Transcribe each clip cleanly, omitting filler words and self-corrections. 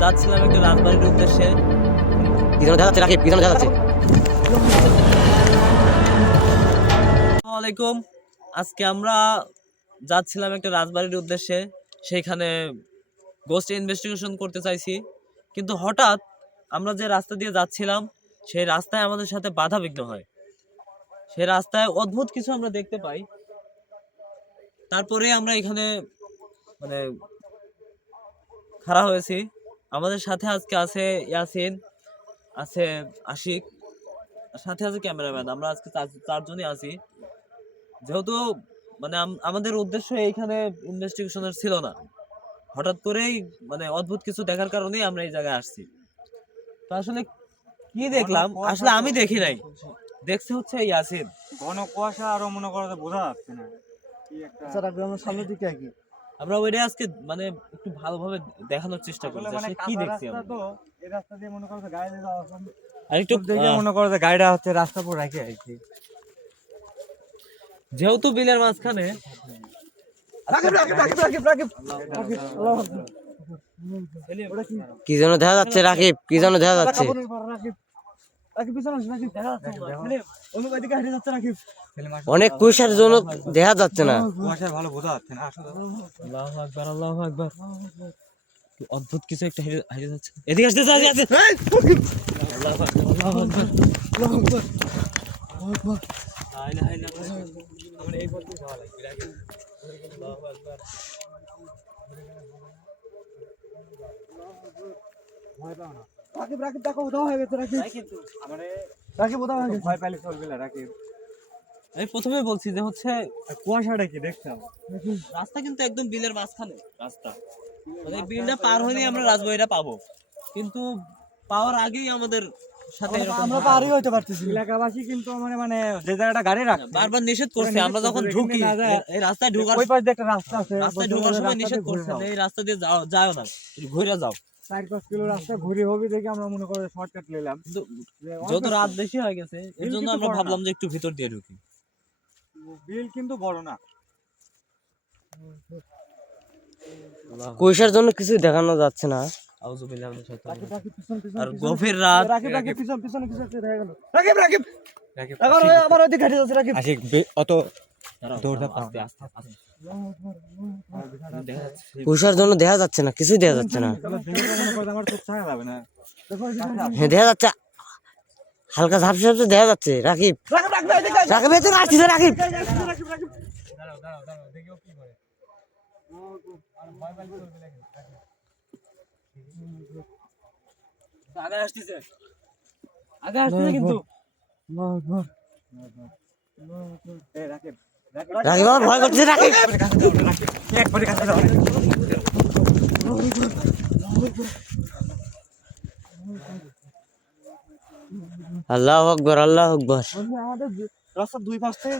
যাচ্ছিলাম একটু রাজবাড়ির উদ্দেশ্যে। পিছনে দেখা যাচ্ছে রাকিব, পিছনে দেখা যাচ্ছে। আসসালামু আলাইকুম। আজকে আমরা যাচ্ছিলাম একটা রাজবাড়ির উদ্দেশ্যে, সেইখানে গোস্ট ইনভেস্টিগেশন করতে চাইছি, কিন্তু হঠাৎ আমরা যে রাস্তা দিয়ে যাচ্ছিলাম সেই রাস্তায় আমাদের সাথে বাধা বিঘ্ন হয়। সেই রাস্তায় অদ্ভুত কিছু আমরা দেখতে পাই। তারপরে আমরা এখানে মানে খাড়া হয়েছি। আমাদের সাথে আজকে আছে ইয়াসিন, আছে আশিক, সাথে আছে ক্যামেরাম্যান। আমরা আজকে চারজনই আছি। যেহেতু মানে আমাদের উদ্দেশ্য এইখানে ইনভেস্টিগেশনের ছিল না, হঠাৎ করেই মানে অদ্ভুত কিছু দেখার কারণেই আমরা এই জায়গায় আসছি। তো আসলে কি দেখলাম, আসলে আমি দেখি নাই, দেখছে হচ্ছে ইয়াসিন। ঘন কুয়াশা আরো মনে করো বোঝা যাচ্ছে না কি একটা সামনের দিকে কি আমরা ওইটা আজকে মানে একটু ভালোভাবে দেখানোর চেষ্টা করি যে মানে আসলে কি দেখছি রাস্তা আমরা। তো এই রাস্তা দিয়ে মনে করো গাড়ি যাওয়া আর একটু দেখে মনে করো যে গাড়িটা হচ্ছে রাস্তা পুরো রাখে আইছি। যেহেতু বিলের মাঝখানে কি যেন দেখা যাচ্ছে রাকিব, কি যেন দেখা যাচ্ছে। অনেক কুয়াশার জন্য দেখা যাচ্ছে না। কুয়াশায় ভালো বোঝা যাচ্ছে না আসলে। আল্লাহু আকবার, আল্লাহু আকবার। কি অদ্ভুত কিছু একটা হেরে যাচ্ছে। এদিকে আসতে যাচ্ছে। আল্লাহু আকবার, আল্লাহু আকবার, আল্লাহু আকবার, আল্লাহু আকবার। লা ইলাহা ইল্লাল্লাহ। আমরা এই পথে যাওয়া লাগবে। আল্লাহু আকবার। রাকিব দেখো উধাও হয়ে গেছে রাকিব। কিন্তু রাকিব উধাও হয়ে গেছে। ভয় পাইলে চলবে না রাখি। আমি প্রথমে বলছি যে হচ্ছে কুয়াশাটা কি দেখতাম রাস্তা কিন্তু একদম বিলের মাঝখানে রাস্তা, মানে এই বিলটা পার হলেই আমরা রাজবাড়িটা পাবো, কিন্তু পাওয়ার আগেই আমাদের সাথে এরকম আমরা পারই হইতে পারতেছি না। এলাকাবাসী কিন্তু মানে যে জায়গাটা গাড়ি রাখে বারবার নিষেধ করছে। আমরা যখন ঢুকি এই রাস্তায় ঢোকার ওই পাশে একটা রাস্তা আছে রাস্তায় ঢোকার সময় নিষেধ করছে যে এই রাস্তা দিয়ে যাও না, ঘুরে যাও। 4-5 কিলো রাস্তা ঘুরে হবে দেখে আমরা মনে করে শর্টকাট নিলাম। কিন্তু যত রাত বেশি হয়ে গেছে এর জন্য আমরা ভাবলাম যে একটু ভিতর দিয়ে ঢুকি। বিল কিন্তু বড় না। কুয়াশার জন্য কিছু দেখানো যাচ্ছে না। আউযুবিল্লাহি মিনাশ শাইতানির রাজিম। রাকিব পিছন আর গভীর রাত। রাকিব পিছনে কিছু একটা দেখা গেল। রাকিব রাকিব আমার ওইদিকে ঘাটে যাচ্ছে রাকিব। আশিক অত দৌড় আস্তে আস্তে আস্তে দেখা যাচ্ছে। কুয়াশার জন্য দেখা যাচ্ছে না, কিছুই দেখা যাচ্ছে না। মনে করে আমার চোখ ছাড়া যাবে না। হ্যাঁ দেখা যাচ্ছে, হালকা ঝাপসা ঝাপসা দেখা যাচ্ছে। রাকিব, রাকিব এদিকে আসছে। রাকিব দাঁড়াও দেখি ও কি করে। আর ভয় পাইলে চলবে না কিন্তু। আগে আসতেছে কিন্তু এই রাকিব রাকিব আমার ভয় করছে। রাকিব একবারে কাছে দাও। আল্লাহু আকবার, আল্লাহু আকবার। আমাদের রাস্তার দুই পাশে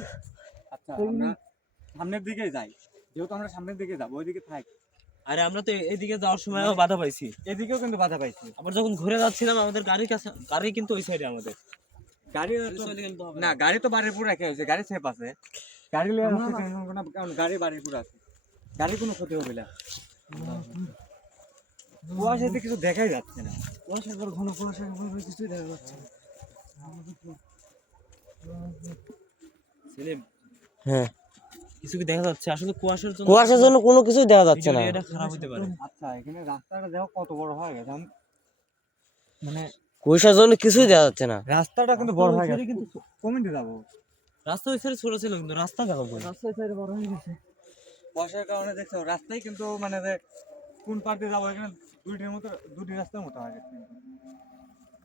আচ্ছা আমরা সামনের দিকে যাই, যেহেতু আমরা সামনের দিকে যাবো ওইদিকে থাক। আরে আমরা তো এদিকে যাওয়ার সময়ও বাধা পাইছি। এদিকেও কিন্তু বাধা পাইছি। আমরা যখন ঘুরে যাচ্ছিলাম আমাদের গাড়ির কাছে, গাড়ি কিন্তু ওই সাইডে আমাদের গাড়ি না, গাড়ি তো বাড়ির পুরো রেখে হয়েছে, গাড়ি সেফ আছে। গাড়ি লিয়ে আসতে টেনশন করো না, কারণ গাড়ি বাড়ির পুরো আছে, গাড়ি কোনো ক্ষতি হবে না। কুয়াশাতে কিছু দেখাই যাচ্ছে না। কুয়াশার পর ঘন কুয়াশার পর কিছুই দেখা যাচ্ছে না। ছেলে হ্যাঁ, কিছু কি দেখা যাচ্ছে? আসলে কুয়াশার জন্য কোনো কিছুই দেখা যাচ্ছে না। এটা খারাপ হতে পারে। আচ্ছা এখানে রাস্তাটা দেখো কত বড় হয়ে গেছে, মানে কুয়াশার জন্য কিছুই দেখা যাচ্ছে না। রাস্তাটা কিন্তু বড় হয়ে গেছে, কিন্তু কমেন্টে যাবো। রাস্তা ওই সাইডে ছোট ছিল, কিন্তু রাস্তা দেখো কই। রাস্তায় সাইডে বড় হয়ে গেছে। কুয়াশার কারণে দেখছো রাস্তায় কিন্তু মানে যে কোন পার দিয়ে যাবো এখানে দুটি রাস্তার মতো হয়ে গেছে।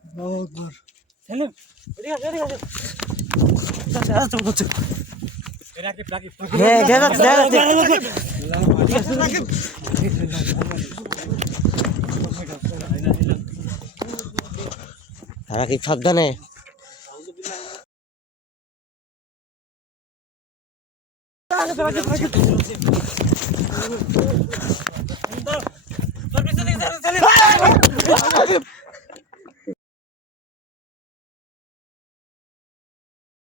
আল্লাহু আকবার। ছেলে এদিকে আসো। আচ্ছা বলছো। রাকিব হ্যাঁ দেখা যাচ্ছে, দেখা যাচ্ছে। রাকিব সাবধানে।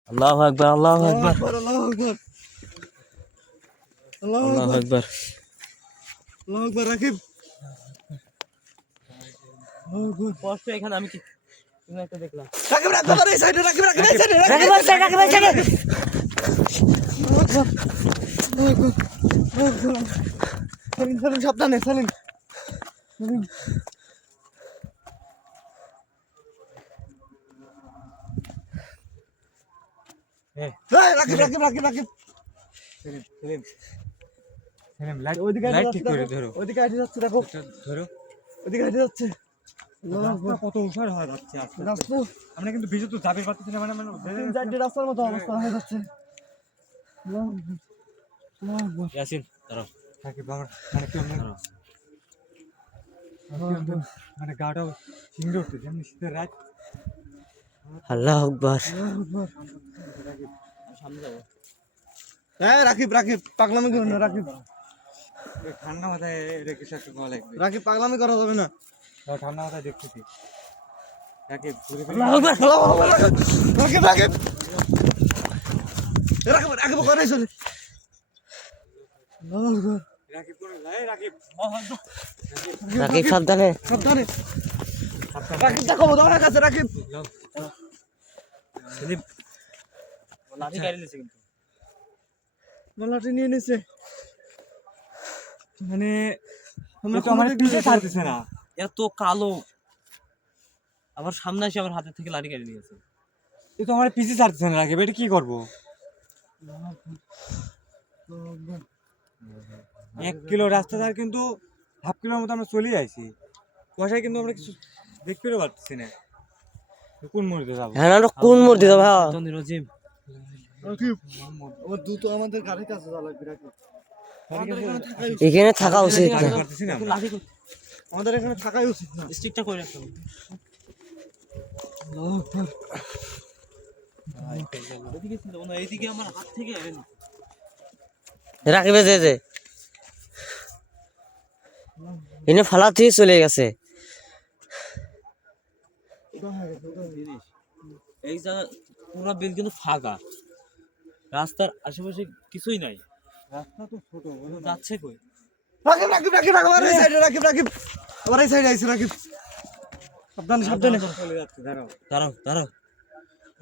আল্লাহু আকবার, আল্লাহু আকবার, আল্লাহু আকবার। আল্লাহু আকবার। আল্লাহু আকবার রাকিব। আল্লাহু আকবার। স্পষ্ট এখানে আমি কি কোনো একটা দেখলাম। রাকিব রাকিব আমার এই সাইডে, রাকিব রাকিব এই সাইডে, রাকিব ভাই সাইড, রাকিব ভাই সাইড। আল্লাহু আকবার। আল্লাহু আকবার। আল্লাহু আকবার। সালিম সালিম সাবধানে সালিম। সালিম। এই, এই, রাকিব রাকিব রাকিব রাকিব। সেলিম সেলিম সেলিম লাইট ওইদিকে লাইট হাঁটে ঠিক যাচ্ছে, করে দেখো। ধরো। ওইদিকে হাঁটে যাচ্ছে দেখো, এটা ধরো। ওইদিকে হাঁটে যাচ্ছে। আল্লাহু আকবার। রাস্তা কত উষার হয়ে যাচ্ছে আস্তে আস্তে। রাস্তা আমরা কিন্তু ভিজে তো যাবে পারতেছি না, মানে তিন চারটে রাস্তার মতো অবস্থা হয়ে যাচ্ছে। আল্লাহু আকবার। আল্লাহু আকবার। ইয়াসিন দাঁড়াও। থাকি বাবা, মানে কি মানে গাটাও সিংড়ে উঠছে যেমন শীতের রাত। আল্লাহু আকবার। আল্লাহু আকবার। সামনে যাবো। এই রাকিব রাকিব পাগলামি করো না রাকিব। এই ঠান্ডা মাথায় এটা কিছু একটা করা লাগবে। রাকিব পাগলামি করা যাবে না। ঠান্ডা মাথায় দেখতেছি তাকে ঘুরে আল্লাহু আকবার। রাকিব রাকিব রাকিব রাকিব করে চলে। আল্লাহু আকবার। রাকিব করে যায়। রাকিব রাকিব সাবধানে। সাবধানে রাকিব দেখো তোমার কাছে রাকিব। সেলিম লাঠি গাড়ি নিছে কিন্তু। মালাটি নিয়ে নিছে। মানে আমরা তো আমার কোনো পিছে দিক ছাড়তেছে না। এত কালো আমার সামনে এসে আমার হাতের থেকে লাঠি কেড়ে নিয়েছে। এ তো আমার পিছে ছাড়তেছে না। রাকিব এটা কি করবো? 1 কিলো রাস্তা তার কিন্তু হাফ কিলোর মতো আমরা চলে আইছি। কুয়াশায় কিন্তু আমরা কিছু দেখতেও পারতেছি না কোন মোড়ে যাবো। হ্যাঁ আমরা কোন মোড় দিতে ভাই? জনি রজিম রাকিব আমার দ্রুত আমাদের গাড়ির কাছে যাওয়া লাগবে রাকিব। আমাদের এখানে থাকাই উচিত। এখানে থাকা উচিত না। পারতেছি না আমরা। লাঠি আমাদের এখানে থাকাই উচিত না। স্টিকটা করে রাখো। আল্লাহু আকবার। ওদিকে ছিল না, এইদিকে আমার হাত থেকে রাকিবে যে এনে ফালা থেকে চলে গেছে। জিনিস এই জায়গা পুরো বিল কিন্তু ফাঁকা, রাস্তার আশেপাশে কিছুই নাই, রাস্তা তো ছোট যাচ্ছে কই? রাকিব রাকিব রাকিব রাকিব আমার এই সাইডে রাকিব রাকিব আমার এই সাইডে আইছে রাকিব। সাবধানে সাবধানে। চলে যাচ্ছে। দাঁড়াও দাঁড়াও দাঁড়াও।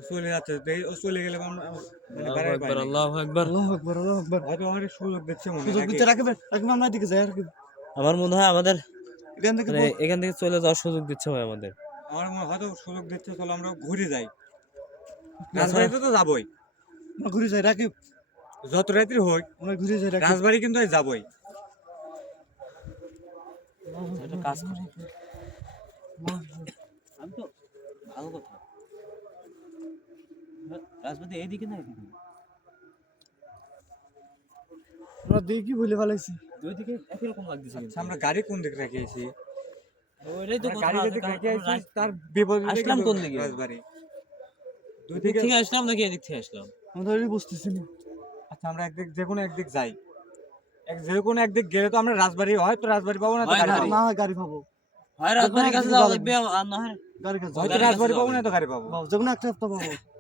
চলে যাচ্ছে। ও চলে গেলে আমরা মানে আল্লাহু বাড়ির আকবার, বাইরে। আল্লাহু আকবার। আল্লাহু আকবার আল্লাহু আকবার। হয়তো আমার সুযোগ দিচ্ছে মনে সুযোগ হয় দিতে রাকিব রাকিব আমরা এদিকে যাই রাকিব। আমার মনে হয় আমাদের এখান থেকে মানে এখান থেকে চলে যাওয়ার সুযোগ দিচ্ছে ভাই আমাদের। আমার মনে হয় হয়তো সুযোগ দিচ্ছে। চলো আমরা ঘুরে যাই। রাজবাড়িতে তো যাবোই, আমরা ঘুরে যাই রাকিব। যত রাত্রি হোক আমরা ঘুরে যাই রাকিব। রাজবাড়ি কিন্তু যাবোই। একটা কাজ করি, আমি তো ভালো কথা রাজবাড়ি এইদিকে না এদিকে, আমরা দেখি বলে ফেলাইছি। দুই দিকে একই রকম লাগতেছে কিন্তু। আচ্ছা, আমরা গাড়ি কোন দিকে রেখেছি? ওইটাই তো কথা, গাড়ি যেদিকে রেখে আছি তার বিপরীতে আসলাম কিন্তু কোন দিকে? রাজবাড়ি। দুই এদিক দিকে। থেকে আসলাম নাকি এদিক থেকে আসলাম? আমরা ওই বুঝতেছি না। আচ্ছা, আমরা একদিক যে কোনো একদিক যাই। যে কোনো একদিক গেলে তো আমরা রাজবাড়ি, হয়তো রাজবাড়ি পাবো না তো হয় গাড়ি না। পাবো। না হয় গাড়ি পাবো। হয় রাজবাড়ির কাছে যাওয়া লাগবে, আর না হয় গাড়ির কাছে হয়তো গাড়ির কাছে রাজবাড়ি পাবো যাবো। না তো গাড়ি পাবো। পাবো। যেকোনো একটা রাস্তা পাবো।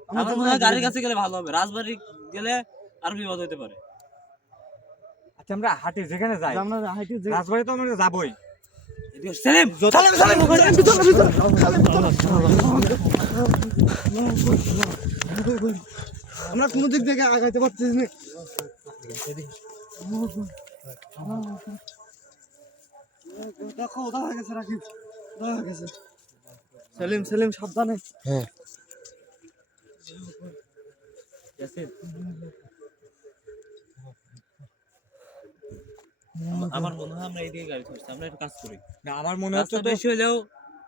আমরা আমার মনে হয় গাড়ির কাছে গেলে ভালো হবে, রাজবাড়ি গেলে আর বিপদ হতে পারে। আচ্ছা, আমরা হাঁটি যেখানে যাই, আমরা হাইটে যে রাজবাড়ি তো আমরা যাবোই। এদিকে সেলিম সালাম সালাম ভিতরে ভিতরে আমরা কোন দিক থেকে আগাইতে পারতেছি না। দেখো ওটা হয়ে গেছে রাকিব, ওটা হয়ে গেছে। সেলিম সেলিম সাবধানে। হ্যাঁ ইয়াসিন, আমার মনে হয় আমরা এইদিকে গাড়ি ধরছি, আমরা একটা কাজ করি, না, আমার মনে হচ্ছে রাস্তা তো, বেশি হলেও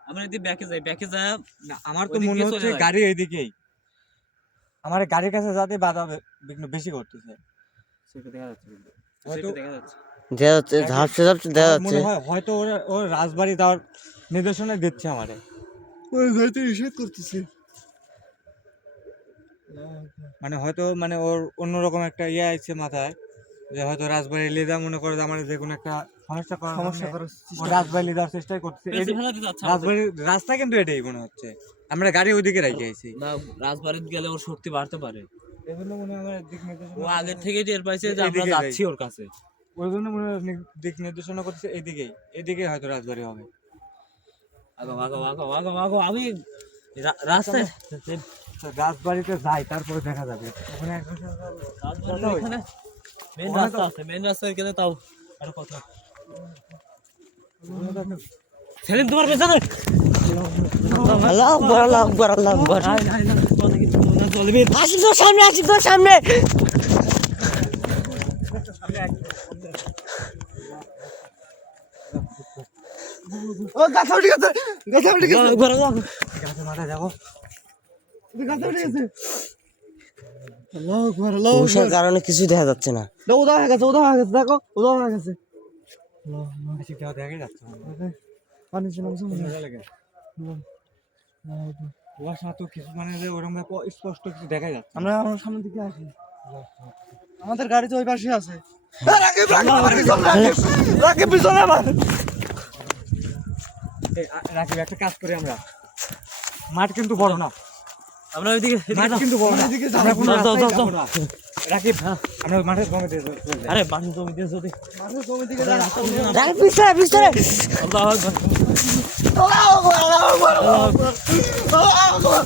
আমরা এদিকে ব্যাকে যাই, ব্যাকে যায় না, আমার তো ওইদিক মনে দিয়ে হচ্ছে চলে যাই। গাড়ি এইদিকেই। আমার গাড়ির কাছে যাতে বাধা বিঘ্ন বেশি করতেছে। সেটা দেখা যাচ্ছে কিন্তু, হয়তো- সেটা দেখা যাচ্ছে। দেখা যাচ্ছে, ঝাপসে ঝাপসে দেখা আমার যাচ্ছে। মনে হয় হয়তো ওর রাজবাড়ি যাওয়ার নির্দেশনা দিচ্ছে আমারে। ওই যাইতে নিষেধ করতেছে। মানে হয়তো মানে ওর অন্যরকম একটা ইয়ে আছে মাথায়, যে হয়তো রাজবাড়ি লিয়ে যা মনে করে যে আমার যে কোনো একটা সমস্যা সমস্যা করার করার ও রাজবাড়ি লিয়ে যাওয়ার চেষ্টাই করছে। পেছনে ফেলাতে যাচ্ছে আমাদের। রাজবাড়ির রাস্তা কিন্তু এটাই মনে হচ্ছে। আমরা গাড়ি ওইদিকে রেখে আছি। না, রাজবাড়িতে গেলে ওর শক্তি বাড়তে পারে। এই জন্য মনে হয় আমার দিক ও আগের থেকে টের পাইছে যে আমরা এদিকে যাই। যাচ্ছি ওর কাছে, ওই জন্য মনে হয় দিক নির্দেশনা করছে এদিকে হয়তো রাজবাড়ি হবে। আগো আগো আগো আগো আগো আমি রাস্তায় তো রাজবাড়িতে যাই, তারপরে দেখা যাবে ওখানে রাজবাড়ির এখানে মেন রাস্তা আছে, মেন রাস্তায় গেলে তাও আরো কথা। সেলিম তোমার পেছনে আল্লাহু আকবার, আল্লাহু আকবার, আল্লাহু আকবার। চলবে আশিক তোর সামনে, আশিক তোর সামনে। ও গাছ উঠে গেছে, গাছ উঠে গেছে, গাছে মাথা যাবো। গাছ উঠে গেছে। আল্লাহু আকবার, আল্লাহু কুয়াশার আকবার। কারণে কিছু দেখা যাচ্ছে না। উদা হয়ে গেছে, উদা হয়ে গেছে, দেখো উদা হয়ে গেছে। আশিক দেওয়া দেখাই যাচ্ছে না। পানি ছিল মজা লাগে। কুয়াশা তো কিছু মানে যে ওরকম স্পষ্ট কিছু দেখা যাচ্ছে। আমরা সামনের দিকে আসি। আমাদের গাড়ি তো ওই পাশে আছে। রাকিব রাকিব পিছনে আমার। রাকিব একটা কাজ করি আমরা, মাঠ কিন্তু বড় না, আমরা ওইদিকে মাঠ কিন্তু বড় না, এদিকে যাও, আমরা কোনো যাও, যাও, রাস্তায় যাও, যাবো না। রাকিব আমরা মাঠের গঙ্গা দিয়ে চলে যাই। আরে বাড়ি জমি দিয়ে যদি মাঠের জমি দিকে যাও। রাখ পিছনে, পিছনে। আল্লাহু আকবার আল্লাহু আকবার, আল্লাহু আকবার, আল্লাহু আকবার।